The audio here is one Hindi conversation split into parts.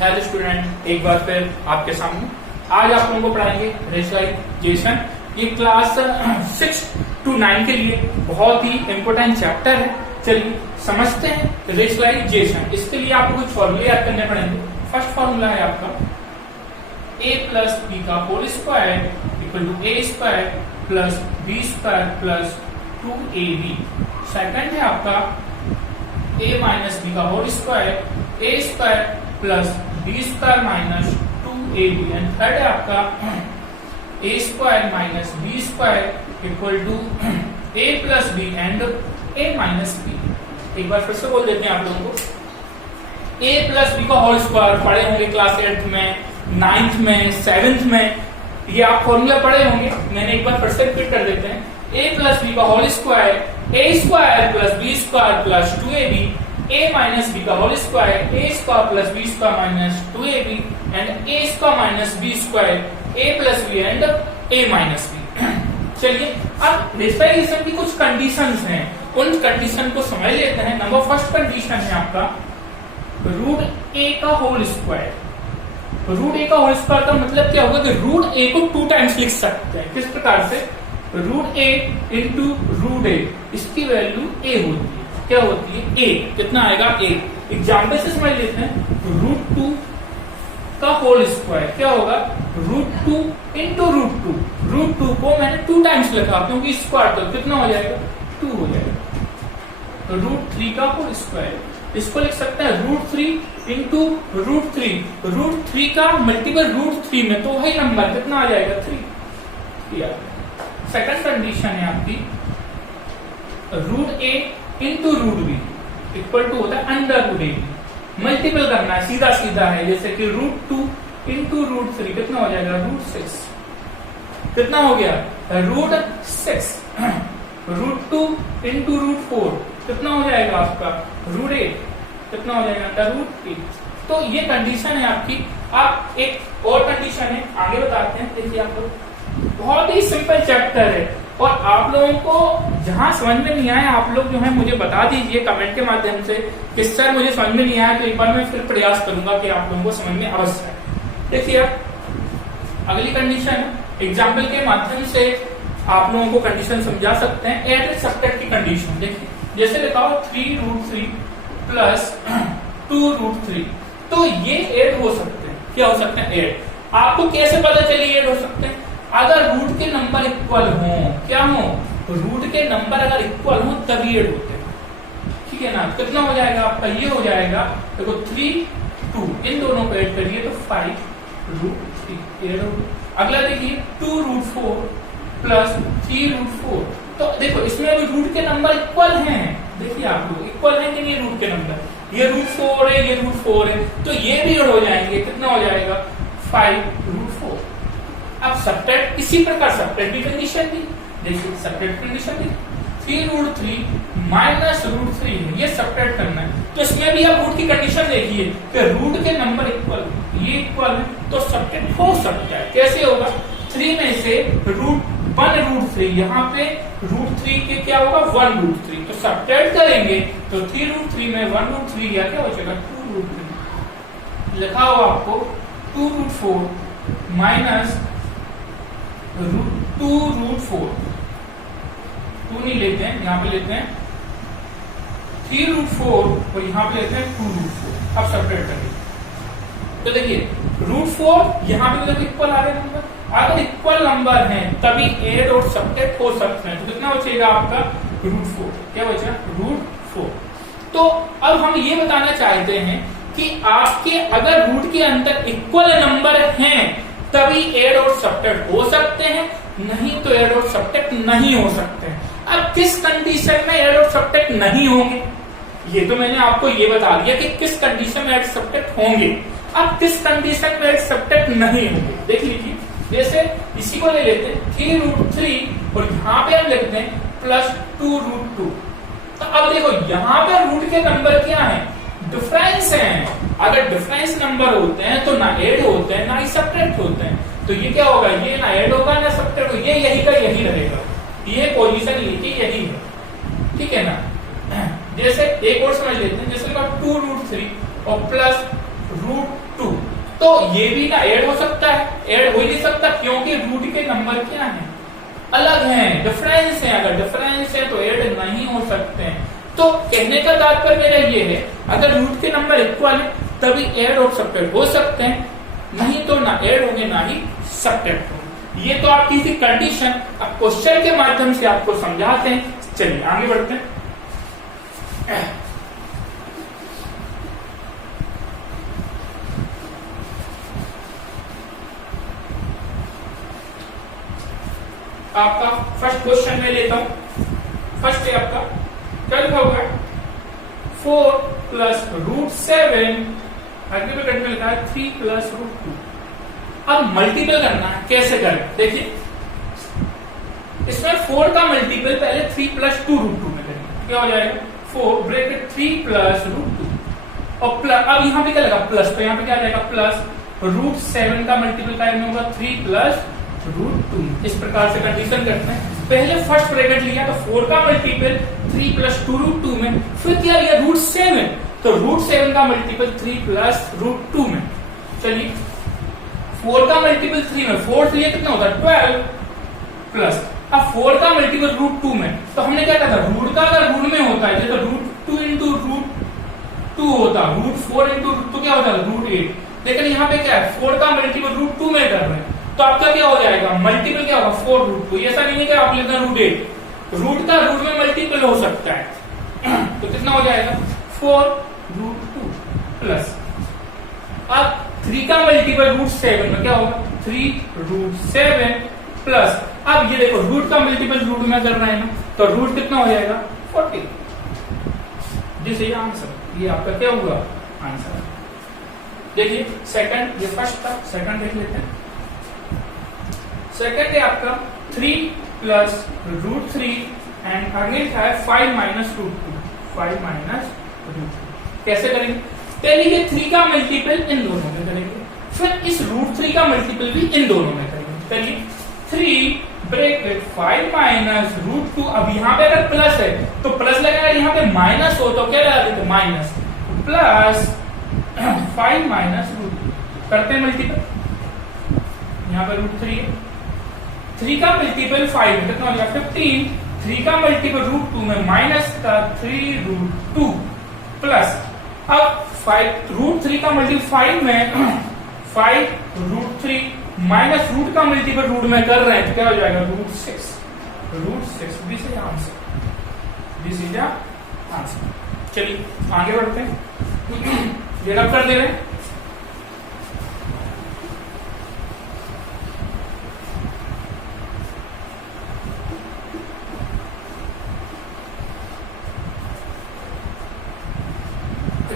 हेलो स्टूडेंट, एक बार फिर आपके सामने आज आप लोगों को पढ़ाएंगे रेशनलाइजेशन। ये क्लास 6 to 9 के लिए बहुत ही इंपॉर्टेंट चैप्टर है। चलिए समझते हैं रेशनलाइजेशन। इसके लिए आपको कुछ फॉर्मूले याद करने पड़ेंगे। फर्स्ट फॉर्मूला है आपका a प्लस बी का whole square equal to A square plus B square plus 2ab। Second है आपका a माइनस बी का whole square A square plus B square minus 2ab। And third है आपका a square minus B square equal to a plus B and a minus B. एक बार फिर से बोल देते हैं आप लोगों को। a प्लस बी का होल स्क्वायर पढ़े होंगे क्लास 8th में, 9th में, 7th में, ये आप फॉर्मूला पढ़े होंगे। मैंने एक बार फिर से रिपीट कर देते हैं। a प्लस बी का whole square A square plus B square plus 2ab, a minus B का whole square A square plus B square minus 2ab and a square minus B square a plus B and a minus B. चलिए अब रेशनलाइजेशन की कुछ कंडीशंस हैं, उन कंडीशन को समझ लेते हैं। नंबर फर्स्ट कंडीशन है आपका रूट a का होल स्क्वायर। रूट a का होल स्क्वायर का मतलब क्या होगा कि रूट a को 2 टाइम्स लिख सकते हैं। किस प्रकार से? Root a into root a, इसकी वैल्यू a होती है। क्या होती है? a। कितना आएगा? a। एग्जाम्पल से समझ लेते हैं। रूट 2 का होल स्क्वायर क्या होगा? Root 2 into root 2। रूट 2 को मैंने 2 टाइम्स लिखा क्योंकि स्क्वायर तो कितना हो जाएगा? 2 हो जाएगा। तो रूट 3 का होल स्क्वायर, इसको लिख सकते हैं रूट 3 इंटू रूट 3। रूट 3 का मल्टीपल रूट 3 में, तो वही नंबर कितना आ जाएगा? 3। सेकंड कंडीशन है आपकी root a into root b equal to होता है अंडर रूट a। मल्टीपल करना है, सीधा सीधा है। जैसे कि रूट 2 इंटू रूट 3 कितना हो जाएगा? रूट 6। कितना हो गया? रूट 6। रूट 2 इंटू रूट 4 कितना हो जाएगा आपका? रूट 8। कितना हो जाएगा? Under root 8। तो ये कंडीशन है आपकी। आप एक और कंडीशन है आगे बताते हैं। देखिए आपको बहुत ही सिंपल चैप्टर है और आप लोगों को जहां समझ में नहीं आया आप लोग जो है मुझे बता दीजिए कमेंट के माध्यम से कि सर मुझे समझ में नहीं आया, तो एक बार मैं फिर प्रयास करूंगा कि आप लोगों को समझ में अवश्य आए। देखिए अगली कंडीशन एग्जाम्पल के माध्यम से आप लोगों को कंडीशन समझा सकते हैं। एड सब्ट्रैक्ट की कंडीशन देखिए, जैसे लिखाओ 3 रूट 3 प्लस 2 रूट 3। तो ये एड हो सकते हैं। क्या हो सकते हैं? एड। आपको कैसे पता चलिए एड हो सकते हैं? अगर रूट के नंबर इक्वल हो, क्या हो? रूट के नंबर अगर इक्वल हो तभी एड होते हैं। ठीक है ना? कितना हो जाएगा आपका? ये हो जाएगा देखो 3 2, इन दोनों को ऐड करिए तो 5 रूट 3 एड हो। अगला देखिए 2 रूट 4 प्लस 3 रूट 4। तो देखो इसमें अभी रूट के नंबर इक्वल हैं। देखिए आप लोग इक्वल है कि नहीं रूट के नंबर? ये रूट 4 है, ये रूट 4 है, तो ये भी ऐड हो जाएंगे। कितना हो जाएगा? 5 रूट 4। अब सब्ट्रैक्ट इसी प्रकार सब्ट्रैक्ट की कंडीशन दी। देखिए सब्ट्रैक्ट कंडीशन दी 3 रूट 3 माइनस रूट 3 है, ये सब्ट्रैक्ट करना है। तो इसमें भी आप रूट की कंडीशन देखिए कि रूट के नंबर इक्वल, ये इक्वल है तो सब्ट्रैक्ट हो सकता है। कैसे होगा? 3 में से रूट 1 रूट 3, यहाँ पे रूट 3 के क्या होगा? 1 रूट 3। तो सब्ट्रैक्ट करेंगे तो 3 रूट 3 में 1 रूट 3 या क्या हो जाएगा? 2 रूट 3। लिखा हुआ आपको 2 रूट 4 माइनस 2 रूट 4। 2 नहीं लेते हैं, यहाँ पे लेते हैं 3 रूट 4 और यहाँ पे लेते हैं 2 रूट 4। अब सेपरेट करिए तो देखिए रूट 4 यहाँ पे देखो इक्वल आ रहे नंबर। अगर इक्वल नंबर हैं तभी एड और सब्ट्रैक्ट हो सकते हैं। तो कितना बचेगा आपका? रूट 4। क्या बचा? रूट 4। तो अब हम ये बताना चाहते हैं कि आपके अगर रूट के अंदर इक्वल नंबर हैं तभी एड और सब्ट्रैक्ट हो सकते हैं, नहीं तो एड और सब्ट्रैक्ट नहीं हो सकते हैं। अब किस कंडीशन में एड और सब्ट्रैक्ट नहीं होंगे, ये तो मैंने आपको ये बता दिया कि किस कंडीशन में एड सब्ट्रैक्ट होंगे। अब किस कंडीशन में एड सब्ट्रैक्ट नहीं होंगे देख लीजिए। जैसे इसी को ले लेते हैं 3 रूट 3 और यहाँ पे हम लिखते हैं प्लस 2 रूट 2। तो अब देखो यहाँ पे रूट के नंबर क्या है? डिफरेंस है। अगर डिफरेंस नंबर होते हैं तो ना ऐड होते हैं ना ही सब्ट्रैक्ट होते हैं। तो ये क्या होगा? ये ना ऐड होगा ना सब्ट्रैक्ट होगा, ये यही का यही रहेगा। ये पोजीशन ये यही है। ठीक है ना? जैसे एक और समझ लेते हैं, जैसे 2 रूट 3 और प्लस √2। तो ये भी ना ऐड हो सकता है, ऐड हो ही नहीं सकता क्योंकि रूट के नंबर क्या है, अलग हैं, डिफरेंस है। अगर डिफरेंस है तो ऐड नहीं हो सकते हैं। तो कहने का तात्पर्य मेरा ये है, अगर रूट के नंबर इक्वल है तभी ऐड और सब्ट्रैक्ट हो सकते हैं, नहीं तो ना ऐड होंगे ना ही सब्ट्रैक्ट होंगे। ये तो आपकी थी कंडीशन। अब क्वेश्चन के माध्यम से आपको समझाते हैं। चलिए आगे बढ़ते हैं। आपका फर्स्ट क्वेश्चन में लेता हूं। फर्स्ट है आपका क्या लिखा हुआ है, 4 प्लस √7, आगे में कट में लिखा है 3 प्लस √2। अब मल्टीपल करना है, कैसे करें देखिए। इसमें 4 का मल्टीपल पहले 3 प्लस 2 √2 में करेंगे। क्या हो जाएगा, 4 ब्रैकेट 3 प्लस √2 और प्लस, अब यहाँ पे क्या लगा प्लस, तो यहाँ पे क्या आ जाएगा प्लस √7 का मल्टीपल क्या होगा 3 प्लस √2। इस प्रकार से कंडीशन करते हैं। पहले फर्स्ट ब्रैकेट लिया तो 4 का मल्टीपल 3 प्लस 2 √2 में, फिर क्या लिया √7, तो √7 का मल्टीपल 3 प्लस √2 में। चलिए 4 का मल्टीपल 3 में, 4 से कितना होता है 12 प्लस, अब 4 का मल्टीपल √2 में, तो हमने क्या कहा था रूट का अगर रूट में होता है तो √2 इंटू √2 होता, √4 इंटू √2 क्या होता है √8। लेकिन यहाँ पे क्या है 4 का मल्टीपल √2 में कर रहे हैं, तो आपका क्या हो जाएगा मल्टीपल क्या होगा 4 √2। ऐसा नहीं है कि आप लिखना √8, रूट का रूट में मल्टीपल हो सकता है। तो कितना हो जाएगा 4 √2 प्लस, अब 3 का मल्टीपल √7 में क्या होगा 3 √7 प्लस, अब ये देखो रूट का मल्टीपल रूट में कर रहे हैं ना, तो रूट कितना हो जाएगा 40। This is answer. ये आपका क्या होगा आंसर। देखिए सेकंड, ये फर्स्ट था, सेकंड देख लेते हैं। सेकंड है आपका 3 प्लस √3 एंड आगे लिखा है 5 माइनस √2, 5 माइनस √2। कैसे करेंगे, पहले ये 3 का मल्टीपल इन दोनों में करेंगे, फिर इस √3 का मल्टीपल भी इन दोनों में करेंगे। चलिए 3 ब्रैकेट 5 माइनस √2, अब यहाँ पे अगर प्लस है तो प्लस लगेगा, यहाँ पे माइनस हो तो क्या लगा देते माइनस, प्लस 5 माइनस √2 करते हैं मल्टीपल, यहाँ पे √3 है, 3 का मल्टीपल 5 कितना हो जाएगा 15, 3 का मल्टीपल √2 में माइनस का 3 √2 प्लस, अब 5 √3 का मल्टीपल 5 में 5 √3 माइनस रूट का मल्टीपल रूट में कर रहे हैं तो क्या हो जाएगा √6, this is answer, this is answer. चलिए आगे बढ़ते हैं। ये रब कर दे रहे हैं।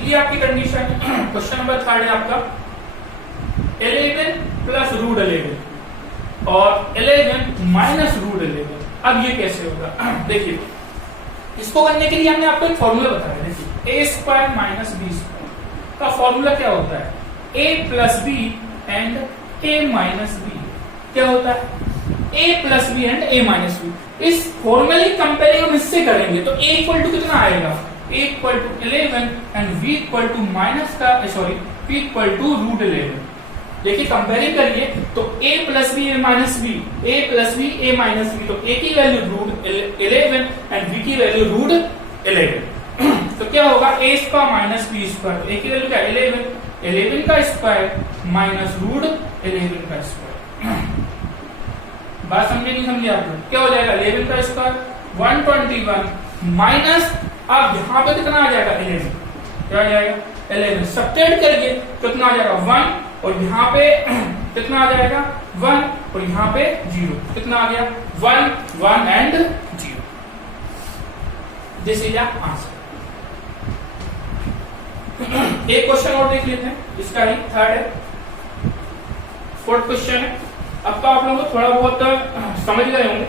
ये आपकी कंडीशन। क्वेश्चन नंबर 3 है आपका 11 प्लस √11 और 11 माइनस √11। अब ये कैसे होगा देखिए, इसको करने के लिए हमने आपको एक फॉर्मूला बताया। देखिए a² माइनस b² का फॉर्मूला क्या होता है, a plus b and a minus b। क्या होता है a plus b and a minus b। इस फॉर्मूले कंपेयरिंग हम इससे करेंगे तो a इक्वल टू कितना आएगा, a equal to 11 and v equal to minus का v इक्वल टू √11। देखिए कंपेयरिंग करिए तो a plus B a minus B, a plus B a minus B, तो a की वैल्यू √11 एंड v की वैल्यू √11। तो क्या होगा a² माइनस b², a की वैल्यू क्या 11 का स्क्वायर माइनस √11 का स्क्वायर। बात समझे नहीं समझे आप लोग, क्या हो जाएगा 11 का स्क्वायर 121 माइनस, अब यहाँ पे कितना आ जाएगा 11, क्या आ जाएगा 11, सब्ट्रैक्ट करिए कितना आ जाएगा 1 और यहाँ पे कितना आ जाएगा 1 और यहाँ पे 0, कितना आ गया 1 1 एंड 0। This is answer. एक क्वेश्चन और देख लेते हैं, इसका ही थर्ड है, 4th क्वेश्चन है। अब तो आप लोगों को थोड़ा बहुत समझ गए होंगे,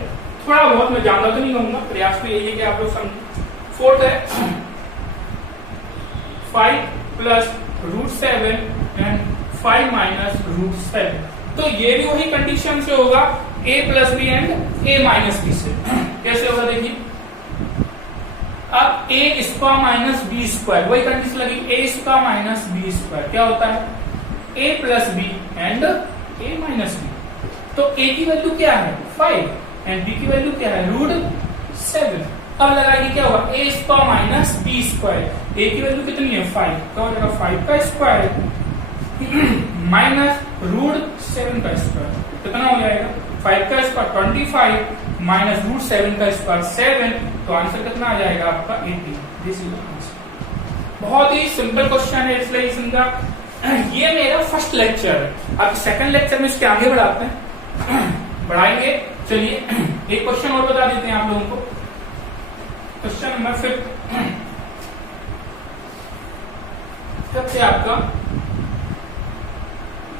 थोड़ा बहुत, मैं ज्यादा तो नहीं कहूंगा, प्रयास तो यही है कि आप लोग समझें। 4th है 5 प्लस √7 एंड 5 माइनस √7। तो ये भी वही कंडीशन से होगा a plus B and a minus B से। कैसे होगा देखिए, अब A square minus B square, वही कंडीशन लगी, A square minus B square क्या होता है, A plus B and A minus B. तो ए की वैल्यू क्या है 5 एंड बी की वैल्यू क्या है √7। अब लगाइए क्या होगा, ए स्क्वायर माइनस बी स्क्वायर, ए की वैल्यू कितनी है 5, क्या हो जाएगा 5 का स्क्वायर माइनस √7 का स्क्वायर, कितना हो जाएगा 5 का स्क्वायर 25 माइनस √7 का स्क्वायर 7, तो आंसर कितना आ जाएगा आपका 80। This is answer. बहुत ही सिंपल क्वेश्चन है एक्सप्लेनेशन का। ये मेरा फर्स्ट लेक्चर है। अब सेकंड लेक्चर में इसके आगे बढ़ाते हैं, बढ़ाएंगे। चलिए एक क्वेश्चन और बता देते हैं आप लोगों को। क्वेश्चन नंबर 5 से आपका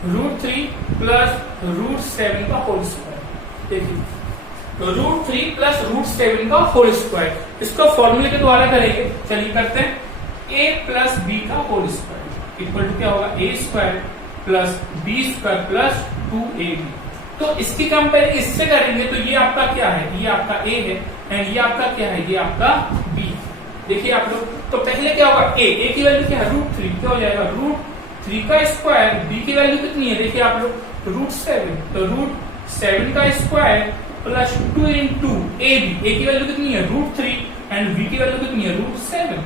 √3 प्लस √7 का होल स्क्वायर। देखिए √3 प्लस √7 का होल स्क्वायर, इसको फॉर्मूले के द्वारा करेंगे। चलिए करते हैं, a प्लस बी का होल स्क्वायर इक्वल टू क्या होगा a square plus B square plus 2ab। तो इसकी कंपेयर इससे करेंगे तो ये आपका क्या है, ये आपका a है एंड ये आपका क्या है, ये आपका b। देखिए आप लोग, तो पहले क्या होगा a की वैल्यू क्या है √3, क्या हो जाएगा √3 का स्क्वायर, b की वैल्यू कितनी है देखिए आप लोग √7, तो √7 का स्क्वायर प्लस 2 इंटू a की वैल्यू कितनी है √3 एंड b की वैल्यू कितनी है √7।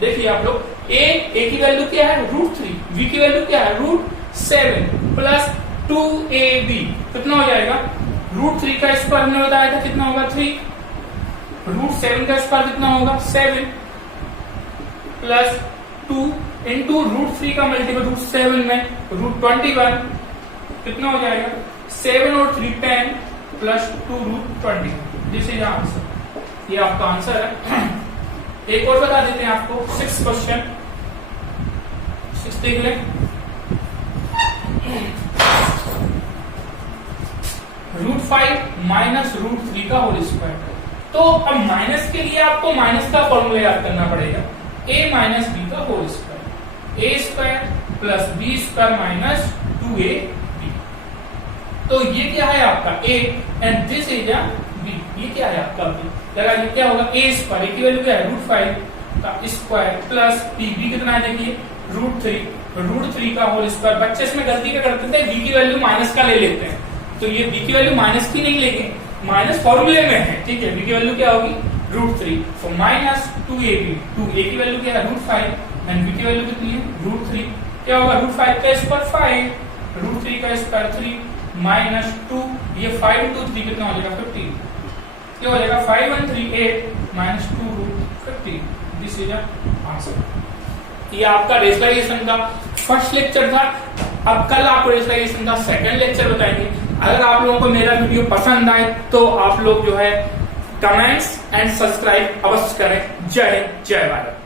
देखिए आप लोग a की वैल्यू क्या है √3, b की वैल्यू क्या है √7 प्लस 2ab, कितना हो जाएगा √3 का स्क्वायर हमने बताया था कितना होगा 3, √7 का स्क्वायर कितना होगा 7 प्लस 2 इंटू √3 का मल्टीपल √7 में √21, कितना हो जाएगा 7 और 3 10 प्लस 2 √20। दिस इज आंसर, ये आपका आंसर है। एक और बता देते हैं आपको, 6 क्वेश्चन 6 देख लें। √5 माइनस √3 का होल स्क्वायर। तो अब माइनस के लिए आपको माइनस का फॉर्मूला याद करना पड़ेगा, a माइनस बी का whole square, a square plus B square minus 2ab। तो ये क्या है आपका a and this is a b, ये क्या है आपका b। लगाइए क्या होगा a स्क्वायर, a की वैल्यू क्या है √5 का स्क्वायर प्लस b कितना है देखिए √3 का होल स्क्वायर। बच्चे इसमें गलती क्या करते थे, b की वैल्यू माइनस का ले लेते हैं, तो ये b की वैल्यू माइनस की नहीं लेंगे, माइनस फॉर्मूले में है, ठीक है। b की वैल्यू क्या होगी √3, तो माइनस 2ab, 2a की वैल्यू क्या है √5 एंड b की वैल्यू कितनी है √3, क्या होगा √5 का स्क्वायर 5, √3 का स्क्वायर 3 माइनस 2, ये 5 इंटू 3 कितना हो जाएगा 15, क्या हो जाएगा 5 1 3 8 माइनस 2 √15। This is answer. ये आपका रेशनलाइजेशन का फर्स्ट लेक्चर था। अब कल आपको रेशनलाइजेशन का सेकंड लेक्चर बताएंगे। अगर आप लोगों को मेरा वीडियो पसंद आए तो आप लोग जो है कमेंट्स एंड सब्सक्राइब अवश्य करें। जय हिंद, जय भारत।